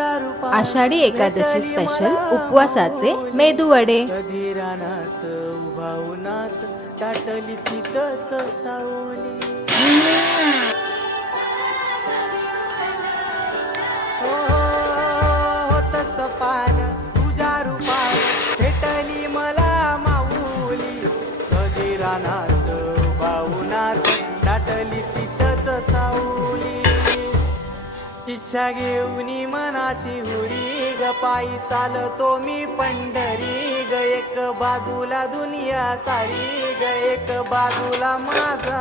Ashadhi Ekadashi special उपवासाचे मेदू वडे कधी हो, पान मला माऊली कधी रानात इच्छा घेऊनी मनाची हुरी ग पायी चालतो मी पंढरी ग एक बाजूला दुनिया सारी ग एक बाजूला माझा